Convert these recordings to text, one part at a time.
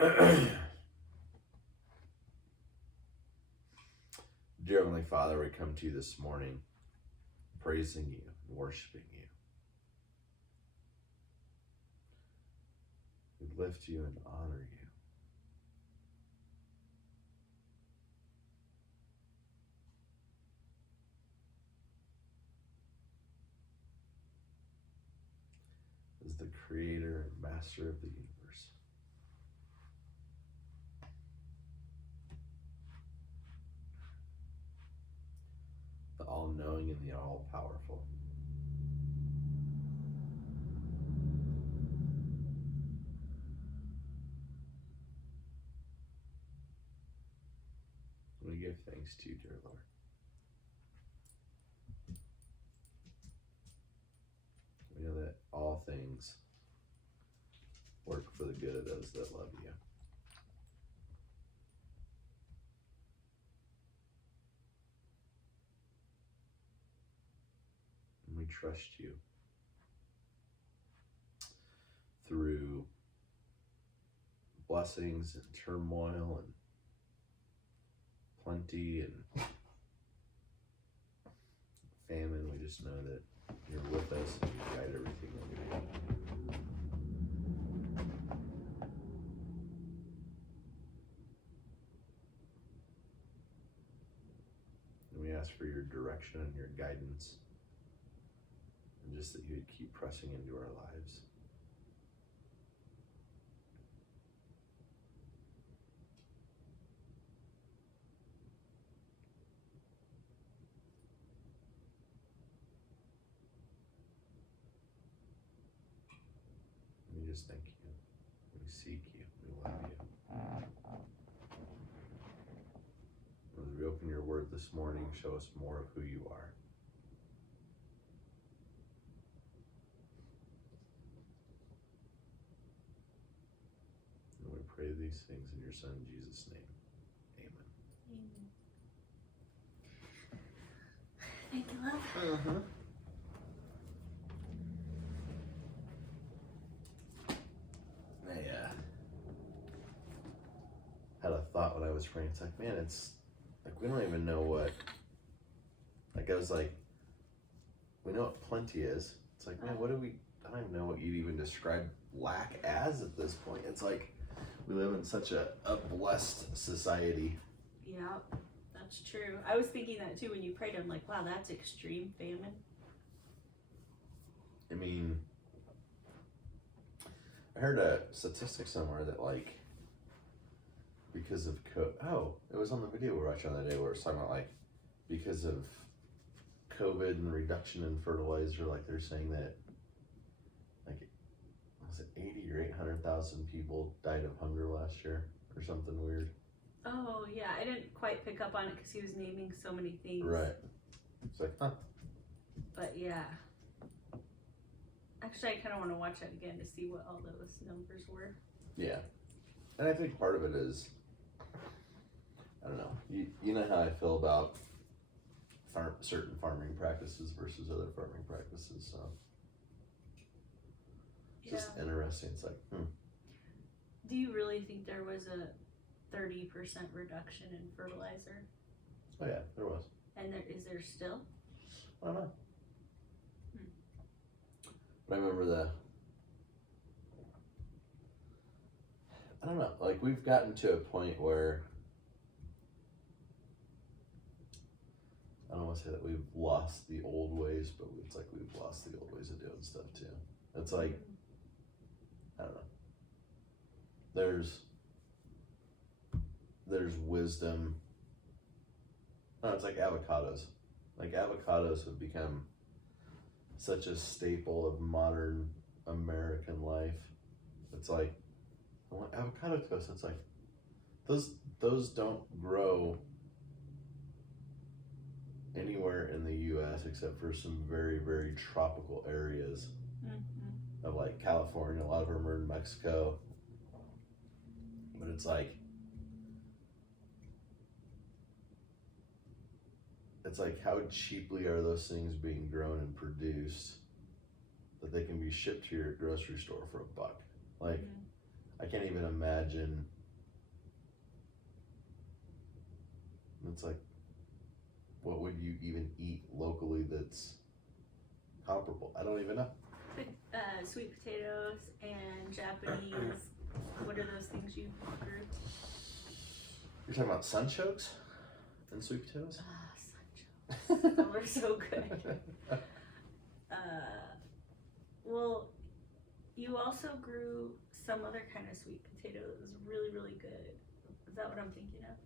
Dear Heavenly Father, we come to you this morning praising you and worshiping you. We lift you and honor you. As the creator and master of the universe. The all-knowing and the all-powerful. We give thanks to you, dear Lord. We know that all things work for the good of those that love you. And we trust you through blessings and turmoil and plenty and famine. We just know that you're with us and you guide everything that we do. And we ask for your direction and your guidance, and just that you would keep pressing into our lives. We just thank you. We seek you. We love you. As we open your word this morning, show us more of who you are. And we pray these things in your Son, Jesus' name. Amen. Thank you, love. I had a thought when I was praying. It's like, man, it's like we don't even know what. Like I was like, we know what plenty is. It's like, man, what do we? I don't even know what you'd even describe lack as at this point. It's like we live in such a blessed society. Yeah, that's true. I was thinking that too when you prayed. I'm like, wow, that's extreme famine. I mean, I heard a statistic somewhere that like because of it was on the video we were watching the other day where it was talking about like because of COVID and reduction in fertilizer, like they're saying that like was it 80 or 800,000 people died of hunger last year or something weird. Oh yeah, I didn't quite pick up on it because he was naming so many things. Right. It's like, huh. But yeah. Actually, I kind of want to watch that again to see what all those numbers were. Yeah. And I think part of it is, I don't know, you know how I feel about certain farming practices versus other farming practices, so it's just interesting. It's like, Do you really think there was a 30% reduction in fertilizer? Oh yeah, there was. And is there still? I don't know. But I remember I don't know, like we've gotten to a point where I don't want to say that we've lost the old ways, but it's like we've lost the old ways of doing stuff too. It's like, I don't know. There's wisdom. No, it's like avocados. Like avocados have become such a staple of modern American life. It's like, I want avocado toast. It's like, those don't grow anywhere in the U.S. except for some very, very tropical areas of like California. A lot of them are in Mexico. But it's like how cheaply are those things being grown and produced that they can be shipped to your grocery store for $1? Like, I can't even imagine. It's like, what would you even eat locally that's comparable? I don't even know. Sweet potatoes and Japanese. What are those things you grew? You're talking about sunchokes and sweet potatoes? Sunchokes. Those are so good. Well, you also grew some other kind of sweet potato that was really, really good. Is that what I'm thinking of?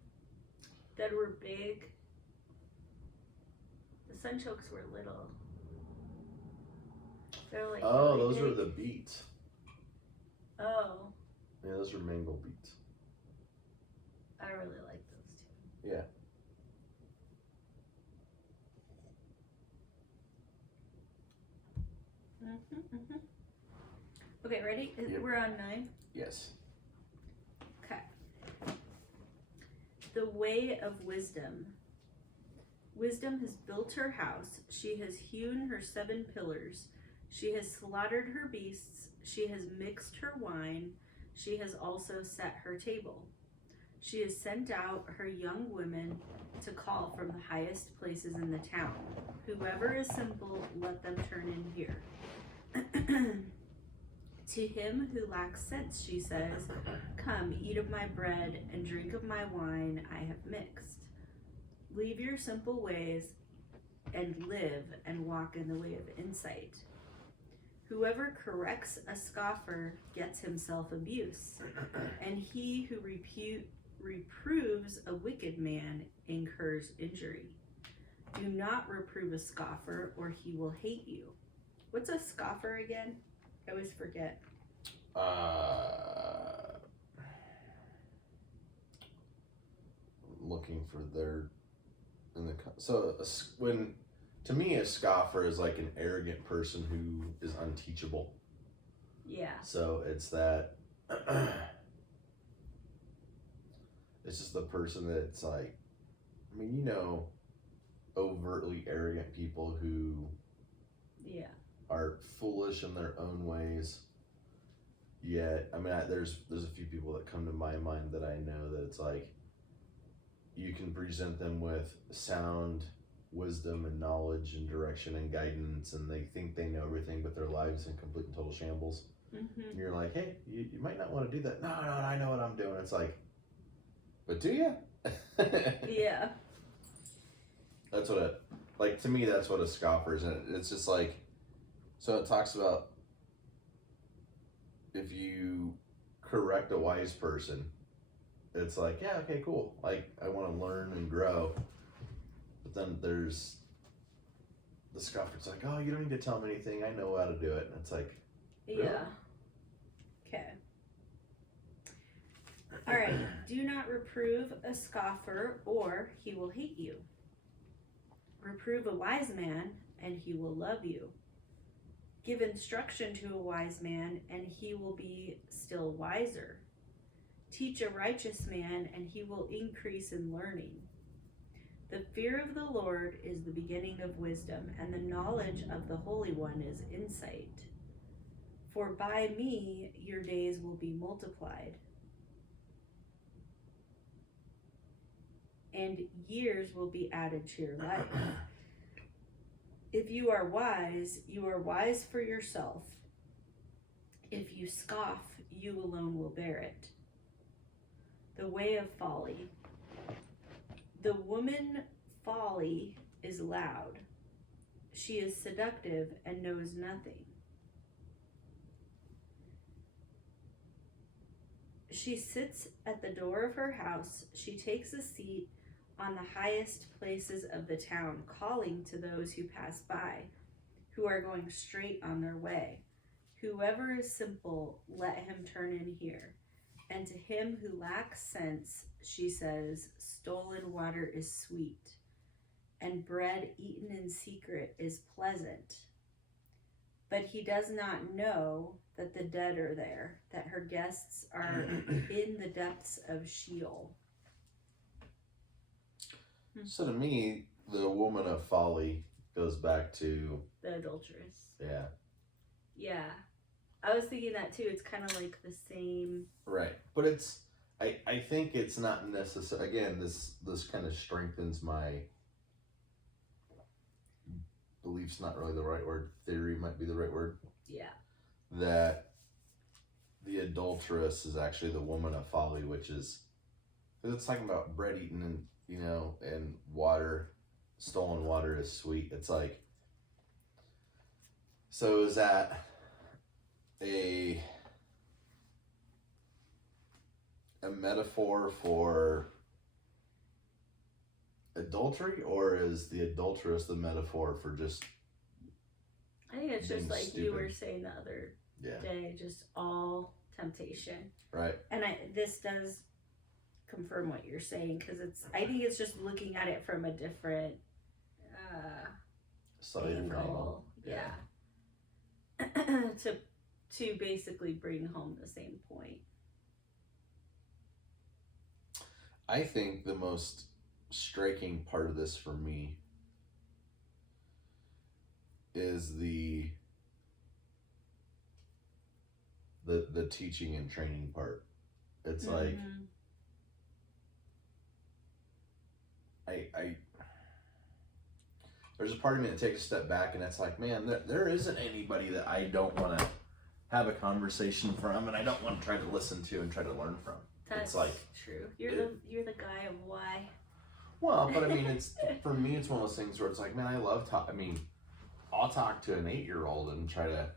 That were big. The sunchokes were little. They're like really those big. were the beets. Oh. Yeah, those were mango beets. I really like those too. Yeah. Okay, ready? Yep. We're on 9? Yes. Okay. The way of wisdom. Wisdom has built her house. She has hewn her 7 pillars. She has slaughtered her beasts. She has mixed her wine. She has also set her table. She has sent out her young women to call from the highest places in the town. Whoever is simple, let them turn in here. To him who lacks sense, she says, come, eat of my bread and drink of my wine I have mixed. Leave your simple ways and live and walk in the way of insight. Whoever corrects a scoffer gets himself abuse, and he who reproves a wicked man incurs injury. Do not reprove a scoffer, or he will hate you. What's a scoffer again? I always forget. Looking for their in the when to me a scoffer is like an arrogant person who is unteachable. Yeah. So it's that. It's just the person that's like, I mean, overtly arrogant people who are foolish in their own ways. Yet, I mean, there's a few people that come to my mind that I know that it's like, you can present them with sound wisdom and knowledge and direction and guidance, and they think they know everything, but their lives in complete and total shambles. Mm-hmm. And you're like, hey, you might not want to do that. No, I know what I'm doing. It's like, but do you? Yeah. That's what to me, that's what a scoffer is. And it's just like, so it talks about if you correct a wise person, it's like, yeah, okay, cool. Like, I want to learn and grow. But then there's the scoffer. It's like, oh, you don't need to tell me anything. I know how to do it. And it's like, really? Yeah. Okay. All right. Do not reprove a scoffer, or he will hate you. Reprove a wise man, and he will love you. Give instruction to a wise man, and he will be still wiser. Teach a righteous man, and he will increase in learning. The fear of the Lord is the beginning of wisdom, and the knowledge of the Holy One is insight. For by me your days will be multiplied, and years will be added to your life. If you are wise for yourself. If you scoff, you alone will bear it. The way of folly. The woman folly is loud. She is seductive and knows nothing. She sits at the door of her house. She takes a seat on the highest places of the town, calling to those who pass by, who are going straight on their way. Whoever is simple, let him turn in here. And to him who lacks sense, she says, stolen water is sweet, and bread eaten in secret is pleasant. But he does not know that the dead are there, that her guests are in the depths of Sheol. So to me, the woman of folly goes back to The adulteress. Yeah. Yeah. I was thinking that too. It's kind of like the same. Right. But it's, I think it's not necessary. Again, this kind of strengthens my belief's not really the right word. Theory might be the right word. Yeah. That the adulteress is actually the woman of folly, which is, because it's talking about bread eaten and, you know, and water, stolen water is sweet. It's like, so is that a metaphor for adultery, or is the adulteress the metaphor for just, I think it's just like stupid? You were saying the other day, just all temptation. Right. And this does confirm what you're saying, because I think it's just looking at it from a different angle. Yeah. to basically bring home the same point. I think the most striking part of this for me is the teaching and training part. It's like, I there's a part of me that takes a step back, and it's like, man, there isn't anybody that I don't want to have a conversation from, and I don't want to try to listen to and try to learn from. That's it's like true. You're the guy of why. Well, but I mean, it's for me, it's one of those things where it's like, man, I love talk. I mean, I'll talk to an 8-year-old and try to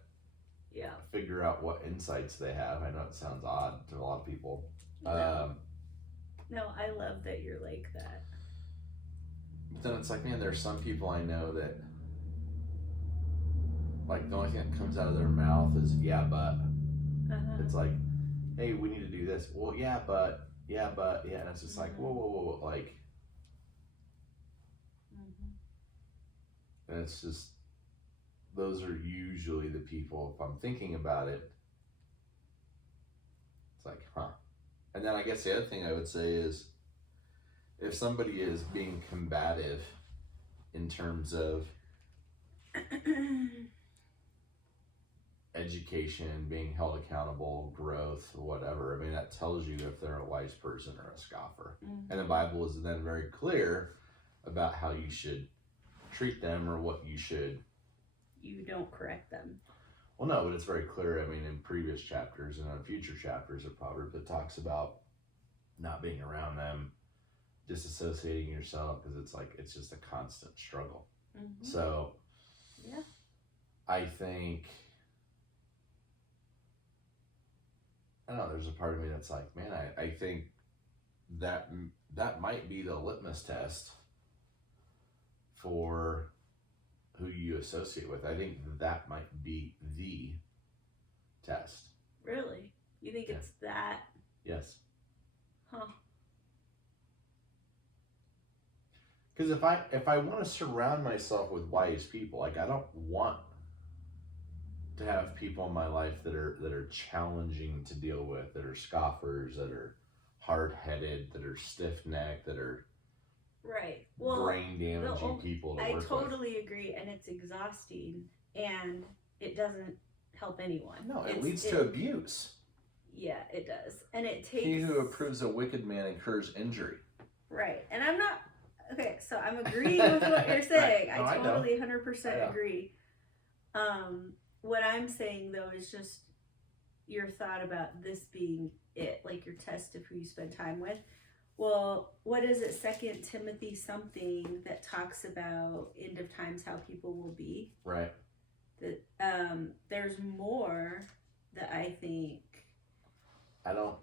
figure out what insights they have. I know it sounds odd to a lot of people. No, I love that you're like that. But then it's like, man, there's some people I know that, like, the only thing that comes out of their mouth is, yeah, but. It's like, hey, we need to do this. Well, yeah, but. And it's just like, whoa, like. And it's just, those are usually the people, if I'm thinking about it, it's like, huh. And then I guess the other thing I would say is, if somebody is being combative in terms of education, being held accountable, growth, whatever, I mean, that tells you if they're a wise person or a scoffer. And the Bible is then very clear about how you should treat them or what you should. You don't correct them. Well, no, but it's very clear. I mean, in previous chapters and in future chapters of Proverbs, it talks about not being around them, disassociating yourself, because it's like, it's just a constant struggle. So, yeah, I think, I don't know, there's a part of me that's like, man, I think that might be the litmus test for who you associate with. I think that might be the test. Really? You think it's that? Yes. Huh. Because if I want to surround myself with wise people, like, I don't want to have people in my life that are challenging to deal with, that are scoffers, that are hard-headed, that are stiff-necked, that are brain damaging people to work with. I totally agree, and it's exhausting, and it doesn't help anyone. No, it leads to abuse. Yeah, it does, and it takes. He who approves a wicked man incurs injury. Right, and I'm not. Okay, so I'm agreeing with what you're saying. Right. No, I totally 100% agree. What I'm saying though is just your thought about this being it, like your test of who you spend time with. Well, what is it? 2 Timothy something that talks about end of times, how people will be. Right. That there's more that I think. I don't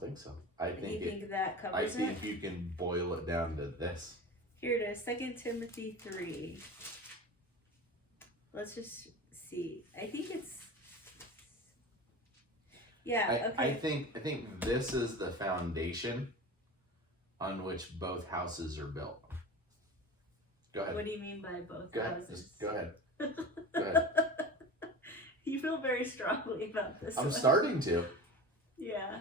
think so. I think you think that covers it? I think you can boil it down to this. Here it is, 2 Timothy 3. Let's just see. I think it's. Yeah. Okay. I think this is the foundation on which both houses are built. Go ahead. What do you mean by both houses? Go ahead. Go ahead. You feel very strongly about this. I'm starting to. Yeah.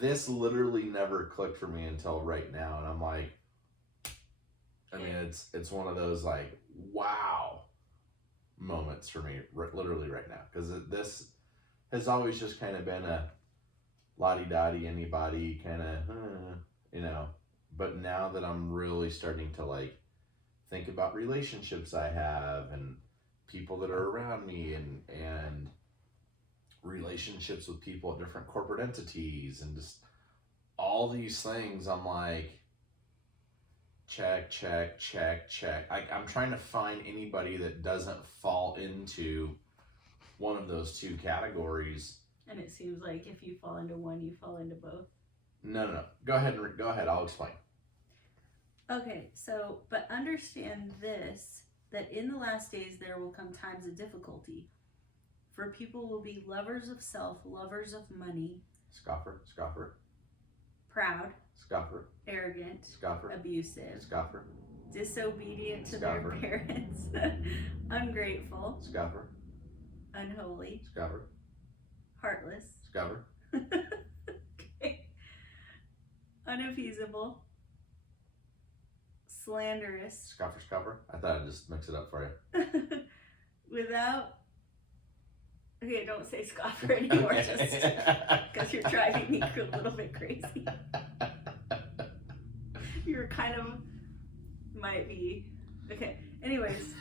This literally never clicked for me until right now, and I'm like, I mean, it's one of those like, wow. moments for me, literally right now, because this has always just kind of been a la-di-da-di, anybody kind of, you know. But now that I'm really starting to like think about relationships I have and people that are around me and relationships with people at different corporate entities and just all these things, I'm like, check. I'm trying to find anybody that doesn't fall into one of those two categories. And it seems like if you fall into one, you fall into both. No. Go ahead. I'll explain. Okay, so, but understand this, that in the last days there will come times of difficulty. For people will be lovers of self, lovers of money. Scoffer. Proud. Scoffer. Arrogant. Scoffer. Abusive. Scoffer. Disobedient to Scoffer. their parents. Ungrateful. Scoffer. Unholy. Scoffer. Heartless. Scoffer. Okay. Unappeasable. Slanderous. Scoffer. I thought I'd just mix it up for you. Without. Okay, don't say scoffer anymore, just because you're driving me a little bit crazy. You're kind of might be. Okay, anyways.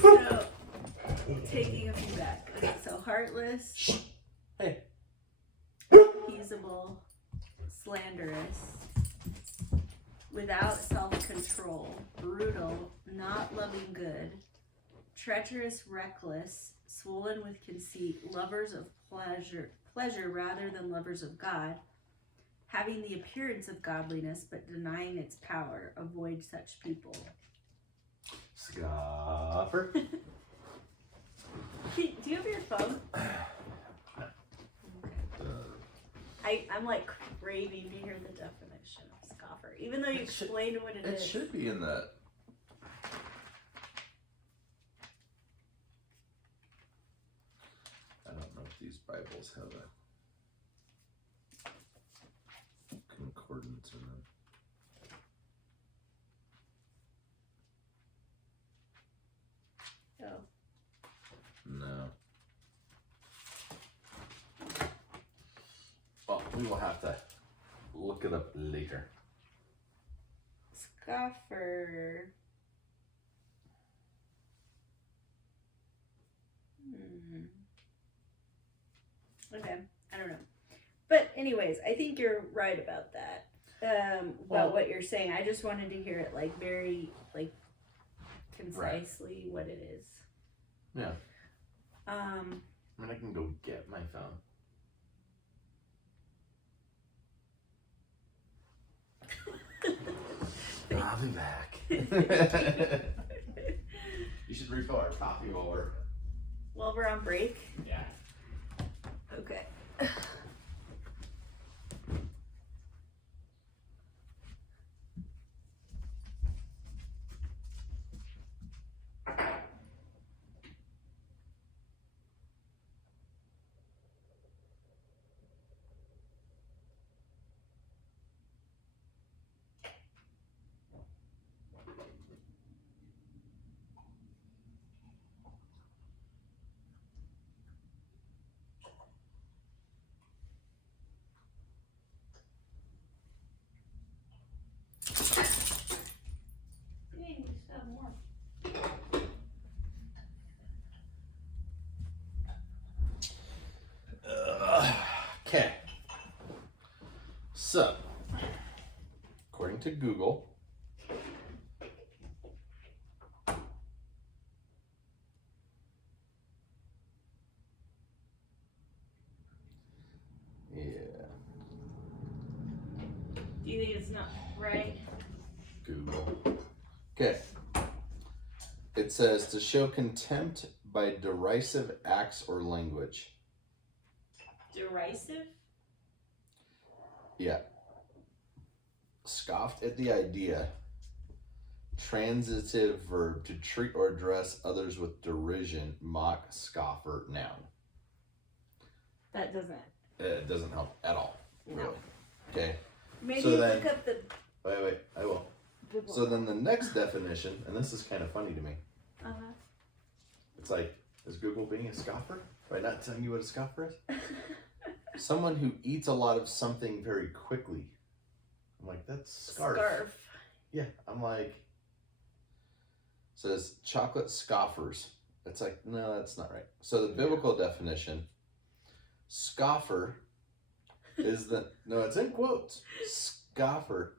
So, taking a few back. Okay, so heartless, Hey. appeasable, slanderous, without self-control, brutal, not loving good, treacherous, reckless, swollen with conceit, lovers of pleasure rather than lovers of God, having the appearance of godliness but denying its power. Avoid such people. Scoffer. Do you have your phone? I'm like craving to hear the definition of scoffer, even though you explained what it is. It should be in the. I don't know if these Bibles have a concordance in them. Oh. No. Well, we will have to look it up later. Scoffer. Okay, I don't know. But anyways, I think you're right about that. About what you're saying. I just wanted to hear it like very like concisely what it is. Yeah. I mean, I can go get my phone. I'll be back. You should refill our coffee While we're on break? Yeah. Okay. Dang, we still have more. Okay. So, according to Google, Do you think it's not right? Google. Okay. It says to show contempt by derisive acts or language. Derisive? Yeah. Scoffed at the idea. Transitive verb to treat or address others with derision. Mock, scoffer, noun. That doesn't. It doesn't help at all. No. Really. Okay. Maybe So then- look up the. Wait. I will. biblical. So then the next definition, and this is kind of funny to me. Uh-huh. It's like, is Google being a scoffer? By not telling you what a scoffer is? Someone who eats a lot of something very quickly. I'm like, that's scarf. Yeah, I'm like, says chocolate scoffers. It's like, no, that's not right. So the biblical definition, scoffer is no, it's in quotes. Scoffer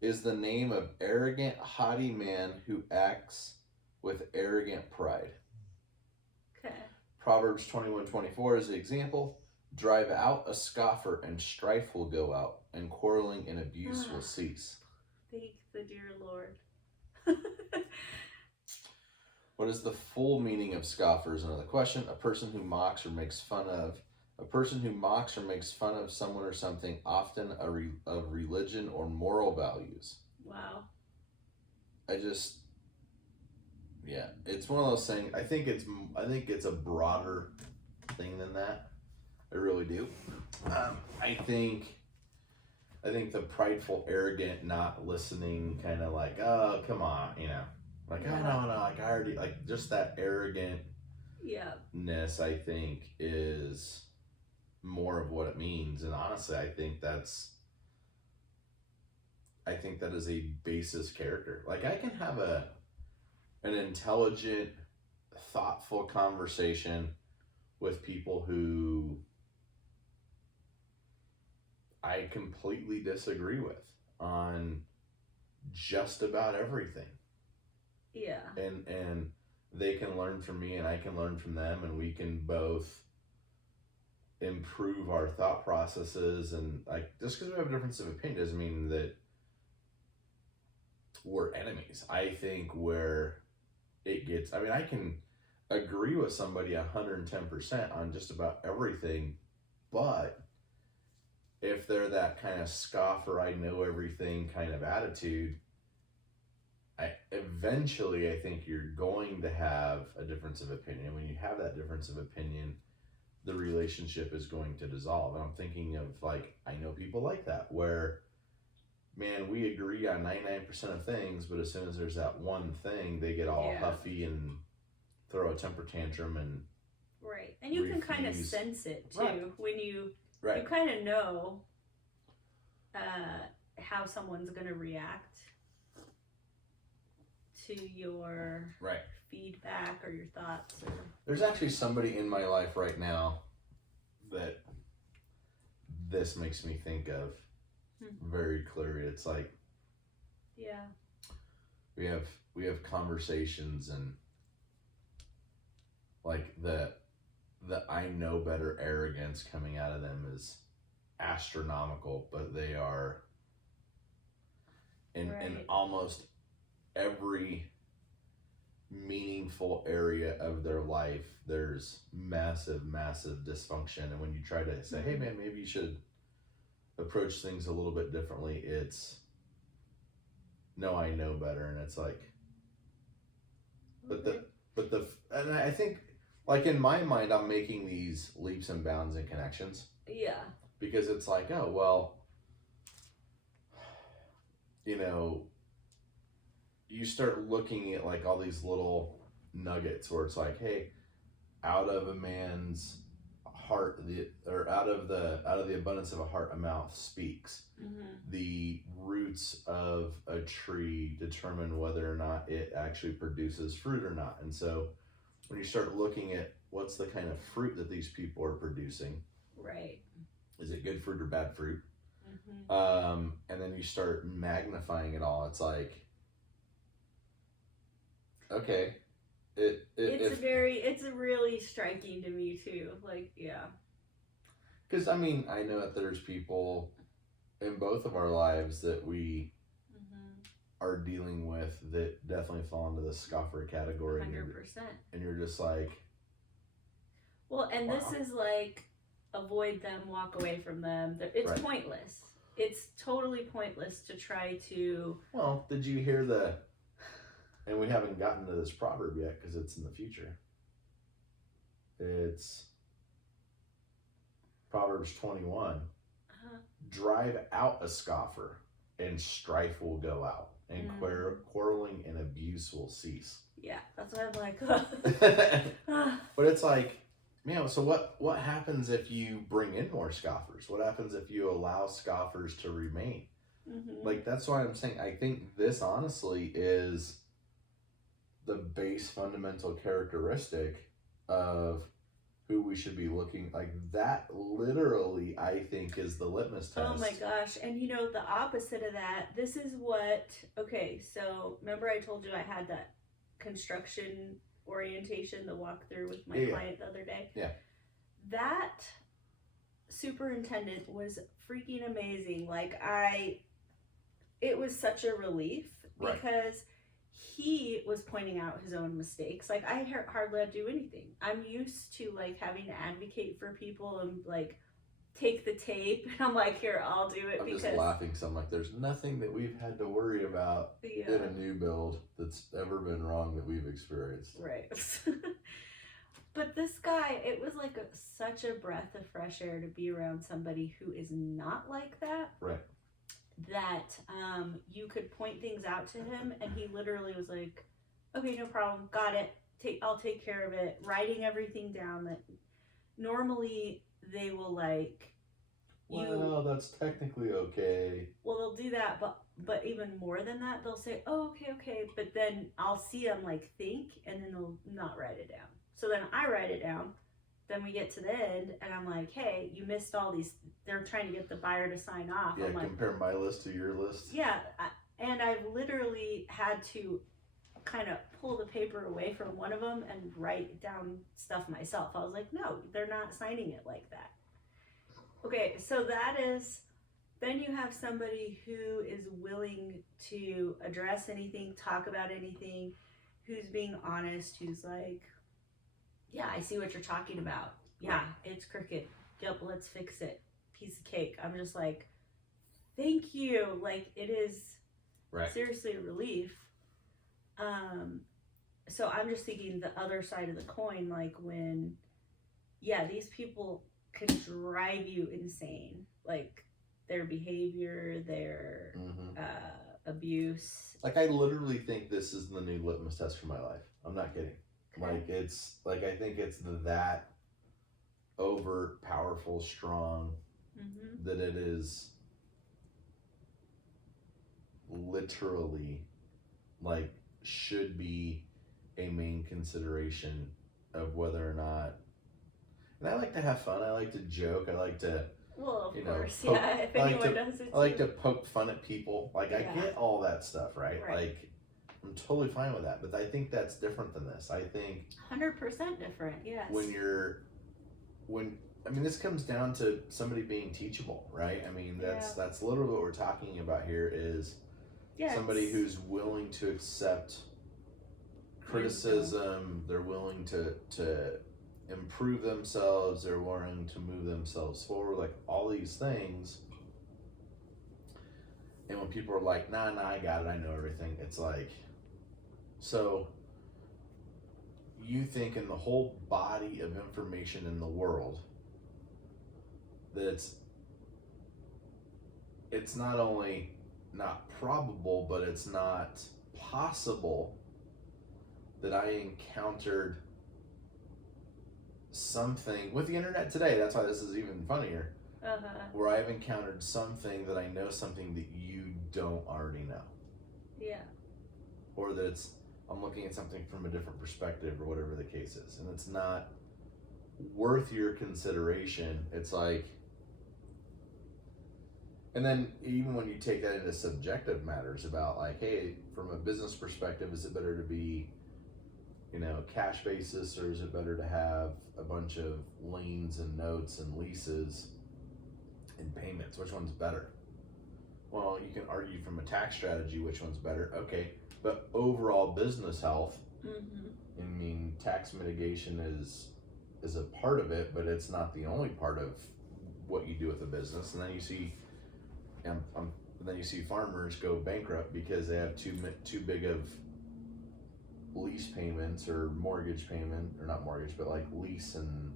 is the name of arrogant, haughty man who acts with arrogant pride. Okay. Proverbs 21:24 is the example. Drive out a scoffer and strife will go out, and quarreling and abuse will cease. Thank the dear Lord. What is the full meaning of scoffer is another question. A person who mocks or makes fun of. A person who mocks or makes fun of someone or something, often of religion or moral values. Wow. Yeah, it's one of those things. I think it's a broader thing than that. I really do. I think the prideful, arrogant, not listening, kind of like, oh, come on, like, oh, no, like, I already, like, just that arrogantness, I think, is more of what it means. And honestly, I think that is a basis character. Like, I can have an intelligent, thoughtful conversation with people who I completely disagree with on just about everything. Yeah. And they can learn from me and I can learn from them, and we can both improve our thought processes. And like, just because we have a difference of opinion doesn't mean that we're enemies. I think where it gets, I can agree with somebody 110% on just about everything, but if they're that kind of scoffer, I know everything kind of attitude, eventually I think you're going to have a difference of opinion. When you have that difference of opinion, the relationship is going to dissolve. And I'm thinking of, like, I know people like that where, man, we agree on 99% of things, but as soon as there's that one thing, they get all huffy and throw a temper tantrum and right. And you can kind of sense it too. Right. When you right. you kind of know how someone's going to react to your right. feedback or your thoughts. There's actually somebody in my life right now that this makes me think of very clearly. It's like, yeah, we have conversations, and like the I know better arrogance coming out of them is astronomical, but they are in almost every meaningful area of their life, there's massive dysfunction. And when you try to say, hey man, maybe you should approach things a little bit differently, it's no, I know better. And it's like, and I think, like, in my mind, I'm making these leaps and bounds and connections. Yeah. Because it's like, oh, well, you start looking at like all these little nuggets where it's like, hey, out of a man's heart, out of the abundance of a heart, a mouth speaks. The roots of a tree determine whether or not it actually produces fruit or not. And so when you start looking at what's the kind of fruit that these people are producing, right? Is it good fruit or bad fruit? And then you start magnifying it all. It's like, okay, it's really striking to me too. Like, yeah. Because I know that there's people in both of our lives that we are dealing with that definitely fall into the scoffer category. 100%. And you're just like, well, and wow. This is like, avoid them, walk away from them. It's pointless. It's totally pointless to try to. Well, did you hear and we haven't gotten to this proverb yet because it's in the future. It's Proverbs 21. Drive out a scoffer and strife will go out. and quarreling and abuse will cease. Yeah, that's why I'm like, But it's like, so what happens if you bring in more scoffers? What happens if you allow scoffers to remain? Like, that's why I'm saying I think this honestly is the base fundamental characteristic of who we should be looking like. That literally, I think, is the litmus test. Oh my gosh. And the opposite of that, this is what, okay, so remember I told you I had that construction orientation, the walkthrough with my client the other day? Yeah. That superintendent was freaking amazing. Like, it was such a relief because he was pointing out his own mistakes. Like, I hardly had to do anything. I'm used to, like, having to advocate for people and, like, take the tape. And I'm like, here, I'll do it. I'm just laughing. So I'm like, there's nothing that we've had to worry about in a new build that's ever been wrong that we've experienced. Right. But this guy, it was like such a breath of fresh air to be around somebody who is not like that. Right. That you could point things out to him, and he literally was like, okay, no problem, got it, I'll take care of it, writing everything down that normally they will like, well, that's technically okay. Well, they'll do that, but even more than that, they'll say, oh, okay, but then I'll see them like think, and then they'll not write it down. So then I write it down. Then we get to the end, and I'm like, hey, you missed all these. They're trying to get the buyer to sign off. Yeah, I'm like, compare my list to your list. Yeah, and I've literally had to kind of pull the paper away from one of them and write down stuff myself. I was like, no, they're not signing it like that. Okay, so that is, then you have somebody who is willing to address anything, talk about anything, who's being honest, who's like, yeah, I see what you're talking about. Yeah, it's crooked. Yep, let's fix it. Piece of cake. I'm just like, thank you. Like, it is seriously a relief. So I'm just thinking the other side of the coin, like when, these people can drive you insane. Like their behavior, their abuse. Like, I literally think this is the new litmus test for my life. I'm not kidding. Like, it's like, I think it's that overt, powerful, strong that it is literally like should be a main consideration of whether or not. And I like to have fun. I like to joke. I like to, well, of course, poke, if anyone does it too. I like to poke fun at people. Like, I get all that stuff, right? Like, I'm totally fine with that, but I think that's different than this. I think 100% different. Yes. I mean, this comes down to somebody being teachable, right? I mean, that's literally what we're talking about here is somebody who's willing to accept criticism. They're willing to improve themselves. They're willing to move themselves forward, like all these things. And when people are like, nah, I got it, I know everything, it's like, so you think in the whole body of information in the world that it's not only not probable, but it's not possible that I encountered something with the internet today. That's why this is even funnier. Where I've encountered something that I know something that you don't already know. Yeah. Or that I'm looking at something from a different perspective, or whatever the case is, and it's not worth your consideration. It's like, and then even when you take that into subjective matters about like, hey, from a business perspective, is it better to be, cash basis, or is it better to have a bunch of liens and notes and leases and payments? Which one's better? Well, you can argue from a tax strategy which one's better. Okay, but overall business health, I mean, tax mitigation is a part of it, but it's not the only part of what you do with a business. And then you see, farmers go bankrupt because they have too big of lease payments or mortgage payment, or not mortgage, but like lease and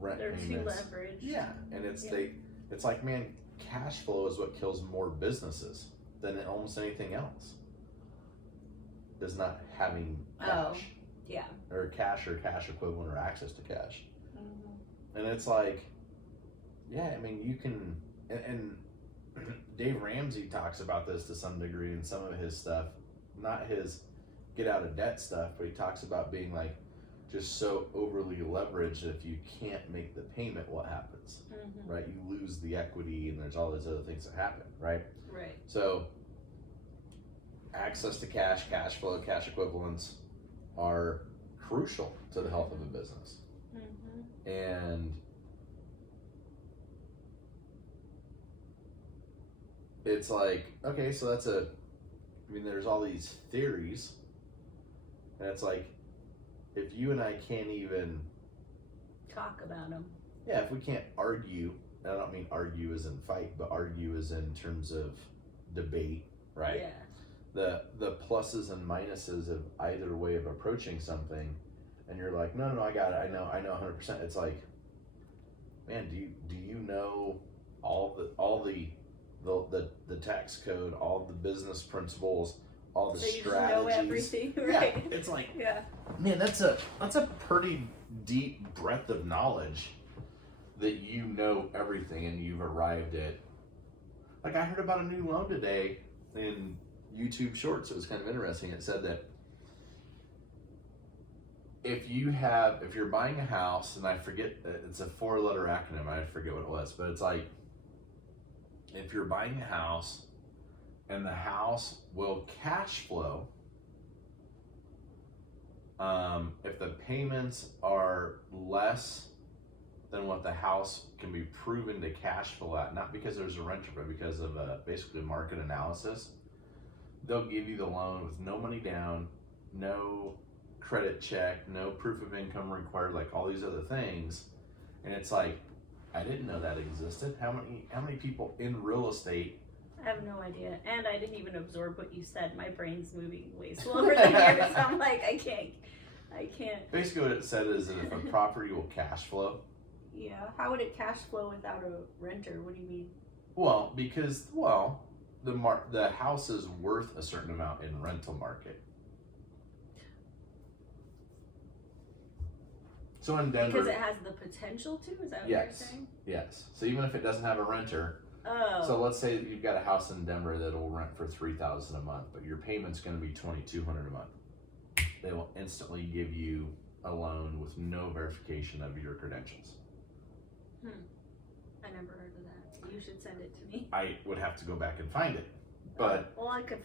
rent payments. They're too leveraged. Yeah, and it's like, man, cash flow is what kills more businesses than almost anything else. is not having Oh, cash. yeah. Or cash equivalent or access to cash. Mm-hmm. And it's like, yeah, I mean, you can, and Dave Ramsey talks about this to some degree in some of his stuff, not his get out of debt stuff, but he talks about being like just so overly leveraged that if you can't make the payment, what happens, Mm-hmm. right? You lose the equity, and there's all those other things that happen, right? Right. So access to cash flow, cash equivalents are crucial to the health of a business. Mm-hmm. And it's like, okay, so there's all these theories, and it's like, if you and I can't even Talk about them. yeah, if we can't argue, and I don't mean argue as in fight, but argue as in terms of debate, right? Yeah. The pluses and minuses of either way of approaching something, and you're like, no, I got it, I know 100%. It's like, man, do you know all the tax code, all the business principles, all the So you strategies? just know everything, right? Yeah, it's like, Yeah. man, that's a pretty deep breadth of knowledge that you know everything and you've arrived at. Like, I heard about a new loan today in YouTube Shorts. It was kind of interesting. It said that if you're buying a house, and I forget, it's a 4-letter acronym, I forget what it was, but it's like, if you're buying a house and the house will cash flow, if the payments are less than what the house can be proven to cash flow at, not because there's a renter, but because of basically market analysis, they'll give you the loan with no money down, no credit check, no proof of income required, like all these other things. And it's like, I didn't know that existed. How many people in real estate? I have no idea, and I didn't even absorb what you said. My brain's moving way slower than yours. I'm like, I can't. Basically, what it said is that if a property will cash flow. Yeah. How would it cash flow without a renter? What do you mean? Well, because the house is worth a certain amount in rental market. So in Denver, Because it has the potential to. Is that what you're saying? Yes. So even if it doesn't have a renter. Oh. So let's say that you've got a house in Denver that'll rent for $3,000 a month, but your payment's going to be $2,200 a month. They will instantly give you a loan with no verification of your credentials. I never heard of that. You should send it to me. I would have to go back and find it, but Well, I could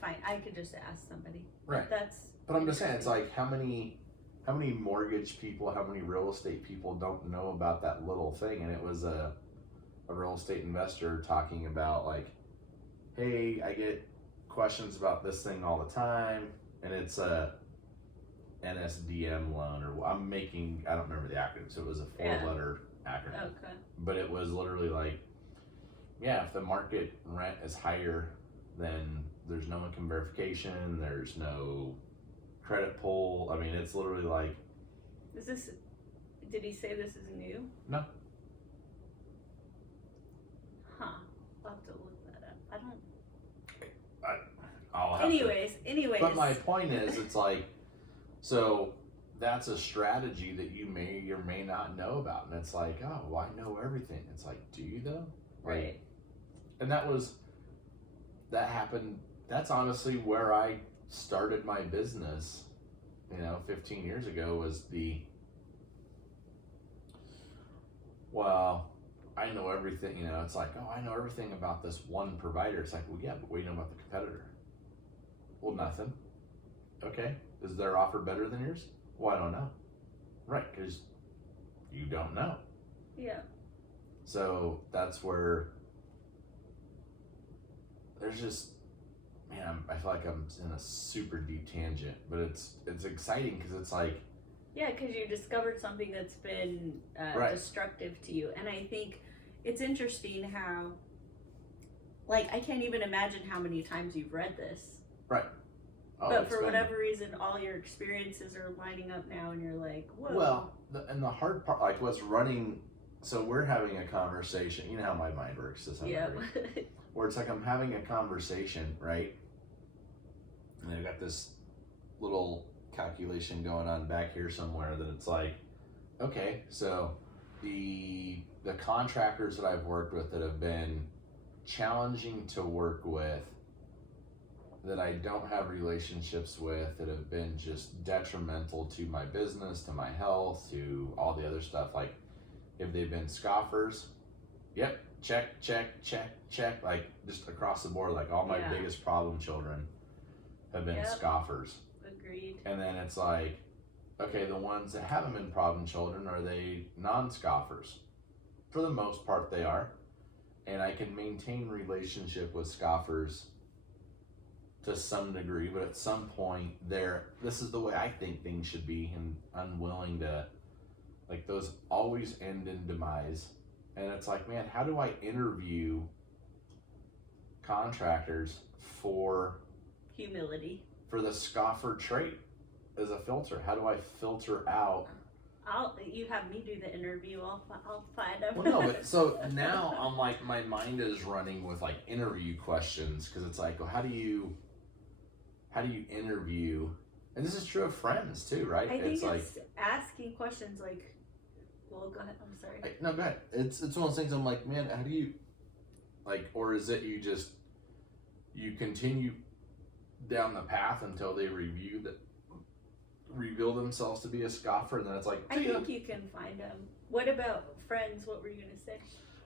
just ask somebody. right. But I'm just saying, it's like how many mortgage people, how many real estate people don't know about that little thing? And it was a real estate investor talking about like, hey, I get questions about this thing all the time, and it's a NSDM loan, or I don't remember the acronym, so it was a 4-letter acronym. Okay. But it was literally like, yeah, if the market rent is higher, then there's no income verification, there's no credit pull. I mean, it's literally like. Did he say this is new? No. Huh. I'll have to look that up. I don't. I'll have Anyways. But my point is, it's like, so that's a strategy that you may or may not know about, and it's like, oh, well, I know everything. It's like, do you though? Like, Right. And that happened. That's honestly where I started my business. 15 years ago was well, I know everything. It's like, oh, I know everything about this one provider. It's like, well, yeah, but what do you know about the competitor? Well, nothing. Okay. Is their offer better than yours? Well, I don't know. Right, because you don't know. Yeah. So that's where there's just, man, I feel like I'm in a super deep tangent, but it's exciting because it's like. Yeah, because you discovered something that's been Right. destructive to you. And I think it's interesting how, like, I can't even imagine how many times you've read this. Right. Oh, but for whatever reason, all your experiences are lining up now, and you're like, whoa. Well, the hard part, like what's running, so we're having a conversation. You know how my mind works to some degree. Where it's like I'm having a conversation, right? And I've got this little calculation going on back here somewhere that it's like, okay, so the contractors that I've worked with that have been challenging to work with, that I don't have relationships with, that have been just detrimental to my business, to my health, to all the other stuff, like if they've been scoffers, yep, check, like just across the board, like all my biggest problem children have been scoffers. Agreed. And then it's like, okay, the ones that haven't been problem children, are they non-scoffers? For the most part, they are. And I can maintain relationship with scoffers to some degree, but at some point, this is the way I think things should be, and unwilling to, like, those always end in demise. And it's like, man, how do I interview contractors for humility, for the scoffer trait as a filter? How do I filter out? You have me do the interview. I'll find them. Well, no, but so now I'm like, my mind is running with like interview questions, because it's like, well, how do you interview? And this is true of friends too, right? I think it's like asking questions like, well, go ahead. I'm sorry. No, go ahead. It's one of those things. I'm like, man, how do you, like, or is it you continue down the path until they reveal themselves to be a scoffer, and then it's like, I think you can find them. What about friends? What were you gonna say?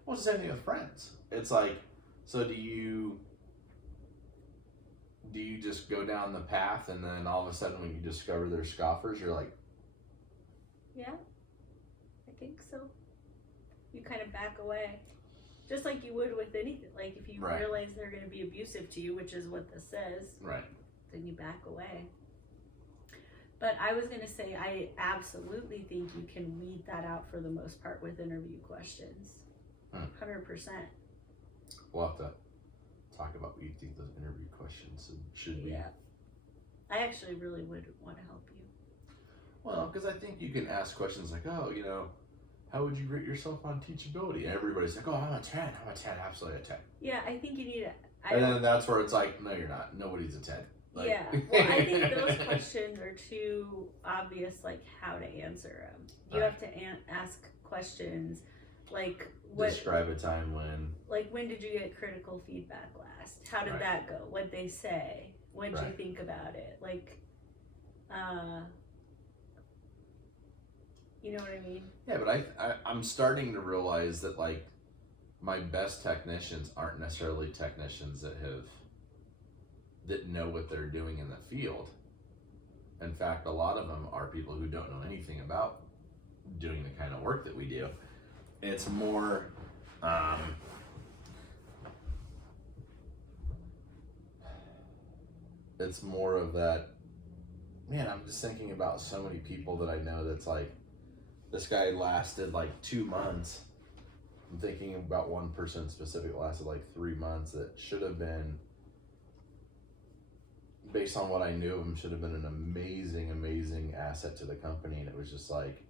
Well, it's the same thing with friends. It's like, so do you just go down the path, and then all of a sudden when you discover they're scoffers, you're like, yeah, I think so. You kind of back away, just like you would with anything. Like if you realize they're going to be abusive to you, which is what this says, right? Then you back away. But I was going to say, I absolutely think you can weed that out for the most part with interview questions. 100%. We'll have to talk about what you think those interview questions should be. Yeah. I actually really would want to help you. Well, because I think you can ask questions like, oh, how would you rate yourself on teachability? And everybody's like, oh, I'm a 10, absolutely a 10. Yeah, I think you need it. And then that's where it's like, no, you're not. Nobody's a 10. Like, yeah, well, I think those questions are too obvious, like how to answer them. You have to ask questions like, what, describe a time when. Like, when did you get critical feedback last? How did that go? What'd they say? What'd you think about it? Like, you know what I mean? Yeah, but I'm starting to realize that, like, my best technicians aren't necessarily technicians that know what they're doing in the field. In fact, a lot of them are people who don't know anything about doing the kind of work that we do. It's more, it's more of that, man, I'm just thinking about so many people that I know that's like, this guy lasted like 2 months. I'm thinking about one person specific lasted like 3 months that should have been, based on what I knew of him, should have been an amazing, amazing asset to the company. And it was just like,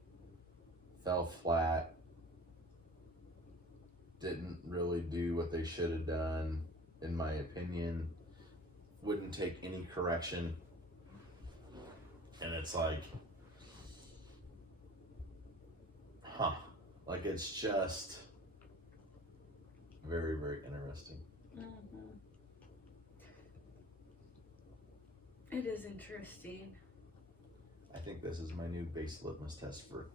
fell flat, didn't really do what they should have done, in my opinion, wouldn't take any correction. And it's like, like, it's just very, very interesting. Mm-hmm. It is interesting. I think this is my new base litmus test for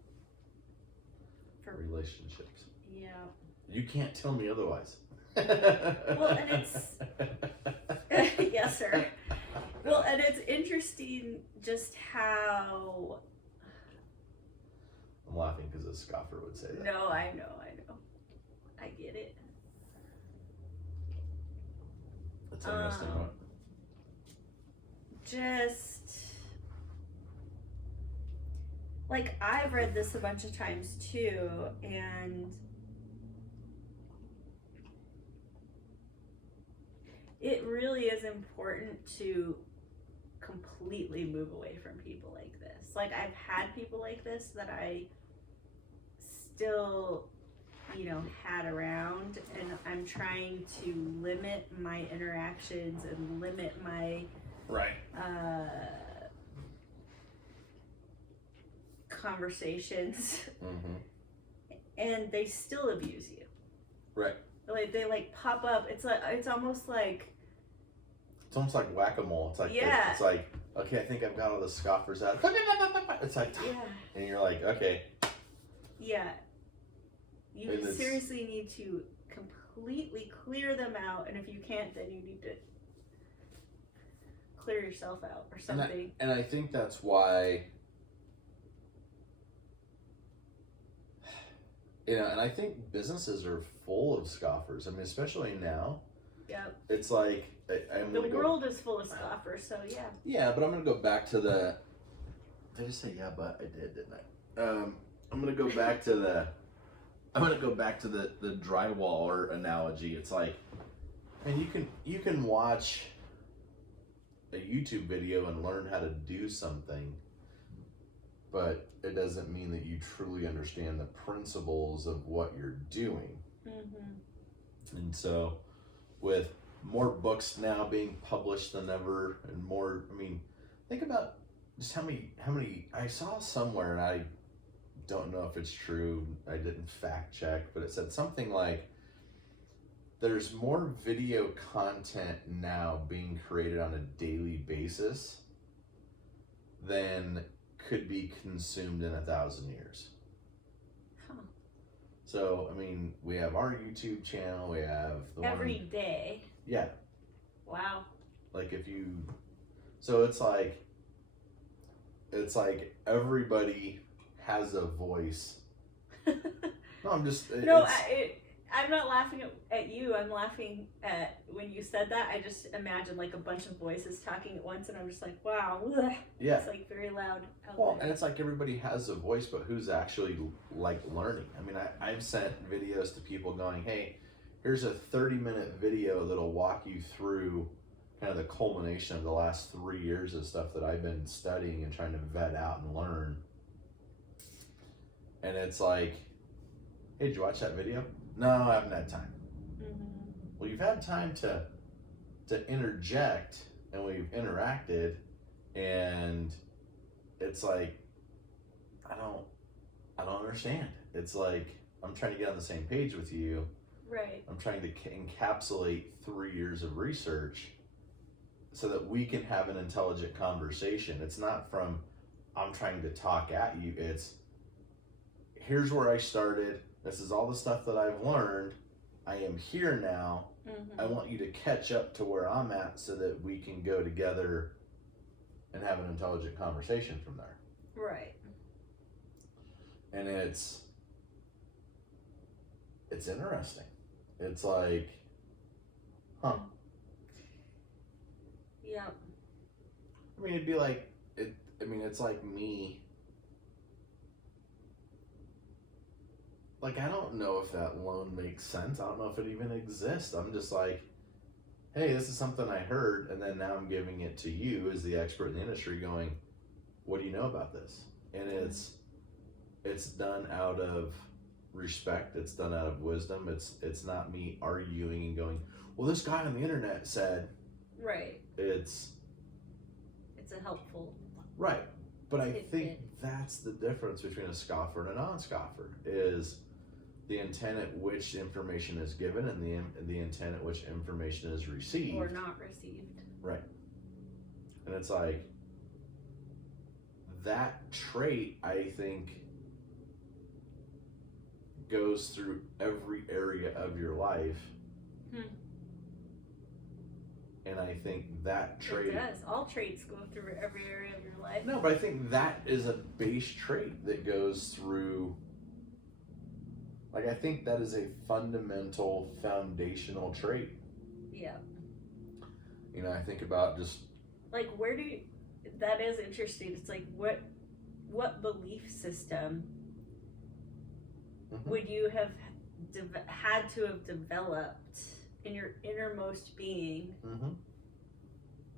relationships. Yeah. You can't tell me otherwise. Well, and it's yes, sir. Well, and it's interesting just how. I'm laughing because a scoffer would say that. No, I know. I get it. That's interesting. Just like, I've read this a bunch of times too, and it really is important to completely move away from people like this. Like, I've had people like this that I still, had around, and I'm trying to limit my interactions and limit my conversations, Mm-hmm. and they still abuse you. Right. Like they like pop up. It's almost like whack-a-mole. It's like yeah. It's like, okay, I think I've got all the scoffers out. It's like, yeah. And you're like, okay. Yeah. You seriously need to completely clear them out, and if you can't, then you need to clear yourself out or something. And I think that's why, and I think businesses are full of scoffers. I mean, especially now. Yep. It's like, the world is full of scoffers, so yeah. Yeah, but I'm going to go back to the, did I just say yeah, but I did, didn't I? I'm going to go back to the drywall analogy. It's like, and you can watch a YouTube video and learn how to do something, but it doesn't mean that you truly understand the principles of what you're doing. Mm-hmm. And so, with more books now being published than ever, and more, I mean, think about just how many I saw somewhere, and I don't know if it's true. I didn't fact check, but it said something like there's more video content now being created on a daily basis than could be consumed in 1,000 years. Huh. So, I mean, we have our YouTube channel, we have the every day. Yeah. Wow. Like so it's like everybody has a voice. No, I'm just... I'm not laughing at you. I'm laughing at when you said that. I just imagined like a bunch of voices talking at once, and I'm just like, wow. Ugh. Yeah. It's like very loud out Well, there. and it's like everybody has a voice, but who's actually like learning? I mean, I've sent videos to people going, hey, here's a 30-minute video that'll walk you through kind of the culmination of the last 3 years of stuff that I've been studying and trying to vet out and learn. And it's like, hey, did you watch that video? No, I haven't had time. Mm-hmm. Well, you've had time to interject, and we've interacted, and it's like, I don't understand. It's like, I'm trying to get on the same page with you. Right. I'm trying to encapsulate 3 years of research so that we can have an intelligent conversation. It's not from, I'm trying to talk at you. It's, here's where I started. This is all the stuff that I've learned. I am here now. Mm-hmm. I want you to catch up to where I'm at so that we can go together and have an intelligent conversation from there. Right. And it's interesting. It's like, huh. Yeah. I mean, it'd be like, it's like me. Like, I don't know if that loan makes sense. I don't know if it even exists. I'm just like, hey, this is something I heard, and then now I'm giving it to you as the expert in the industry going, what do you know about this? And it's done out of respect. It's done out of wisdom. It's not me arguing and going, well, this guy on the internet said. Right. It's a helpful. Right. But I tidbit. think that's the difference between a scoffer and a non-scoffer, is the intent at which information is given and the intent at which information is received. Or not received. Right. And it's like, that trait, I think, goes through every area of your life. And I think that trait... It does. All traits go through every area of your life. No, but I think that is a base trait that goes through... Like, I think that is a fundamental, foundational trait. Yeah. You know, I think about just... Like, where do you... That is interesting. It's like, what belief system would you have had to have developed in your innermost being